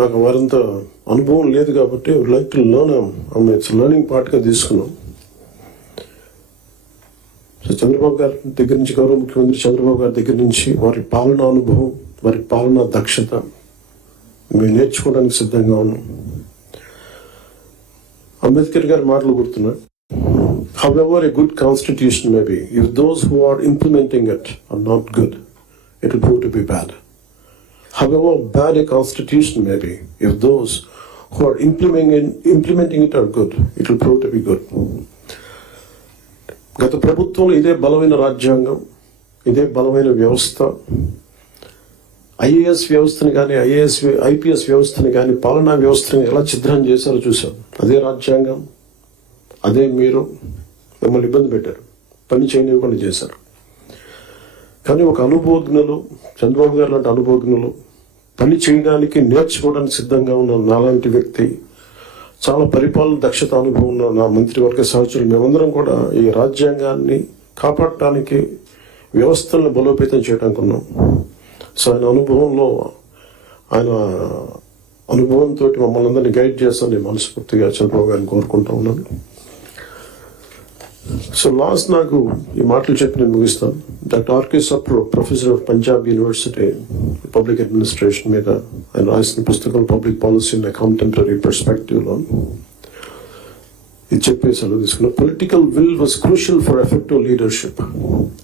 నాకు వారంత అనుభవం లేదు కాబట్టి like to learn it's learning పార్ట్గా తీసుకున్నాం. సో చంద్రబాబు గారి దగ్గర నుంచి, గౌరవ ముఖ్యమంత్రి చంద్రబాబు గారి దగ్గర నుంచి వారి పాలనా అనుభవం, వారి పాలనా దక్షత మేము నేర్చుకోవడానికి సిద్ధంగా ఉన్నాం. అంబేద్కర్ గారి మాటలు గుర్తున్నాయి. However a good constitution may be, if those who are implementing it are not good, it will prove to be bad. However bad a constitution may be, if those who are implementing it are good, it will prove to be good. గత ప్రభుత్వంలో ఇదే బలమైన రాజ్యాంగం, ఇదే బలమైన వ్యవస్థ, IAS వ్యవస్థని కానీ ఐపీఎస్ వ్యవస్థని కానీ పాలనా వ్యవస్థని ఎలా ఛిద్రం చేశారో చూసాం. అదే రాజ్యాంగం, అదే మీరు మిమ్మల్ని ఇబ్బంది పెట్టారు, పని చేయనివ్వకుండా చేశారు. కానీ ఒక అనుభవజ్ఞులు, చంద్రబాబు గారు లాంటి అనుభవజ్ఞులు, పని చేయడానికి నేర్చుకోవడానికి సిద్ధంగా ఉన్న నాలాంటి వ్యక్తి, చాలా పరిపాలన దక్షత అనుభవం ఉన్న నా మంత్రివర్గ సహచరులు, మేమందరం కూడా ఈ రాజ్యాంగాన్ని కాపాడటానికి, వ్యవస్థలను బలోపేతం చేయడానికి ఉన్నాం. సో ఆయన అనుభవంతో మమ్మల్ని అందరినీ గైడ్ చేస్తాను నేను మనస్ఫూర్తిగా చంద్రబాబు గారిని కోరుకుంటా ఉన్నాను. సో లాస్ట్ నాకు ఈ మాటలు చెప్పి నేను ముగిస్తాను. Doctor R K Sapru, professor of Punjab university public administration మీద ఆయన రాసిన పుస్తకం పబ్లిక్ పాలసీ ఇన్ కాంటెంపరరీ పర్స్పెక్టివ్లో ఇది చెప్పేసి అలా తీసుకున్నా. Political will was crucial for effective leadership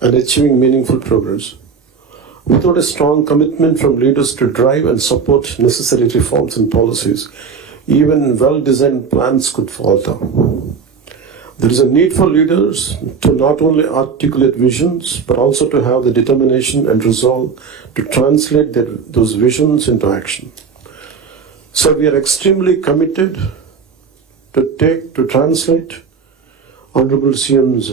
and achieving meaningful progress. Without a strong commitment from leaders to drive and support necessary reforms and policies, even well-designed plans could falter. There is a need for leaders to not only articulate visions, but also to have the determination and resolve to translate those visions into action. So we are extremely committed to translate Honorable CM's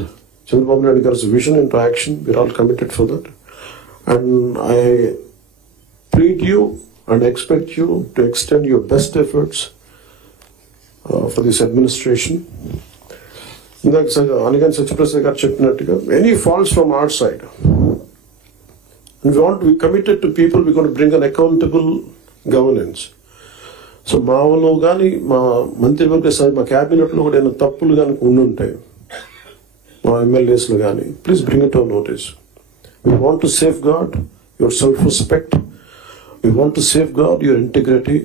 Chandrababu Naidu Garu's vision into action. We are all committed for that. And I plead you and expect you to extend your best efforts for this administration. Anigan Satyaprasad garu cheppinattuga, any faults from our side, and we want to be committed to people. We're going to bring an accountable governance. So మాలో కానీ మా మంత్రివర్గ సభ, మా క్యాబినెట్లో కూడా ఏమైనా తప్పులు కానీ ఉండుంటాయి, మా ఎమ్మెల్యేస్లో కానీ, please bring it our notice. We want to safeguard your self-respect. We want to safeguard your integrity.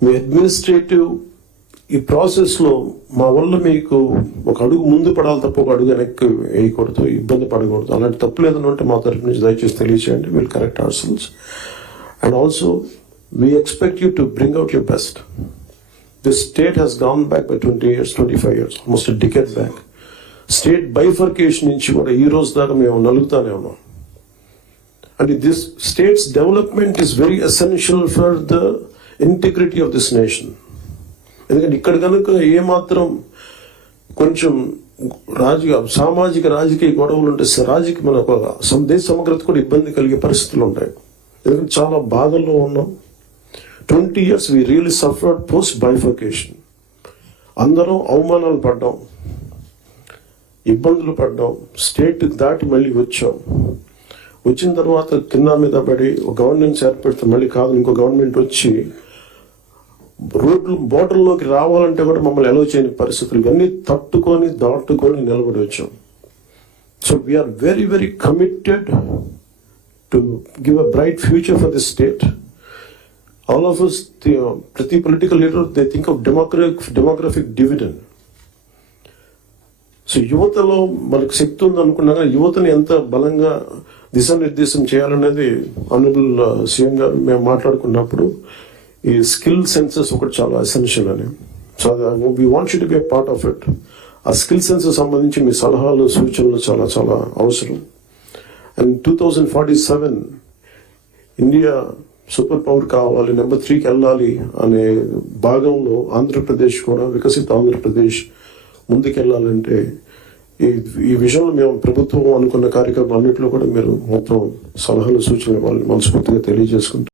Me administrative ఈ ప్రాసెస్లో మా వల్ల మీకు ఒక అడుగు ముందు పడాలి తప్ప ఒక అడుగు వెనక్కి వేయకూడదు, ఇబ్బంది పడకూడదు. అలాంటి తప్పులు ఏదైనా ఉంటే మా తరఫు నుంచి దయచేసి తెలియచేయండి. Will correct our cells. And also we expect you to bring out your best. This state has gone back by 20 years, 25 years, almost a decade back. State bifurcation నుంచి కూడా ఈ రోజు దాకా మేము నలుగుతానే ఉన్నాం. And this state's development is very essential for the integrity of this nation. ఎందుకంటే ఇక్కడ కనుక ఏమాత్రం కొంచెం సామాజిక రాజకీయ గొడవలు ఉంటే మన దేశ సమగ్రత కూడా ఇబ్బంది కలిగే పరిస్థితులు ఉంటాయి. ఎందుకంటే చాలా బాధల్లో ఉన్నాం. 20 years we really suffered post bifurcation. అందరం అవమానాలు పడ్డాం, ఇబ్బందులు పడ్డాం, స్టేట్ దాటి మళ్ళీ వచ్చిన తర్వాత కింద మీద పడి ఒక గవర్నమెంట్ ఏర్పడితే మళ్ళీ కాదు ఇంకో గవర్నమెంట్ వచ్చి రోడ్లు బోర్డర్లోకి రావాలంటే కూడా మమ్మల్ని ఎలో చేయని పరిస్థితులు, ఇవన్నీ దాటుకొని నిలబడి వచ్చాం. So we are very very committed to give a bright future for this state. All of us, ప్రతి political leader they think of demographic dividend. So యువతలో మనకు శక్తి ఉంది అనుకున్నాక యువతని ఎంత బలంగా దిశానిర్దేశం చేయాలనేది ఆనరబుల్ సీఎం గారు మేము మాట్లాడుకున్నప్పుడు ఈ స్కిల్ సెన్సెస్ ఒకటి చాలా ఎసెన్షియల్ అని. So we want you to be a part of it. ఆ స్కిల్ సెన్సెస్ సంబంధించి మీ సలహాలు సూచనలు చాలా చాలా అవసరం. అండ్ 2047 ఇండియా సూపర్ పవర్ కావాలి, నెంబర్ 3కి వెళ్ళాలి అనే భాగంలో ఆంధ్రప్రదేశ్ కూడా వికసిత ఆంధ్రప్రదేశ్ ముందుకెళ్ళాలంటే ఈ విషయంలో మేము ప్రభుత్వం అనుకున్న కార్యక్రమాలన్నింటిలో కూడా మీరు మొత్తం సలహాలు సూచనలు వాళ్ళని మనస్ఫూర్తిగా తెలియజేసుకుంటాం.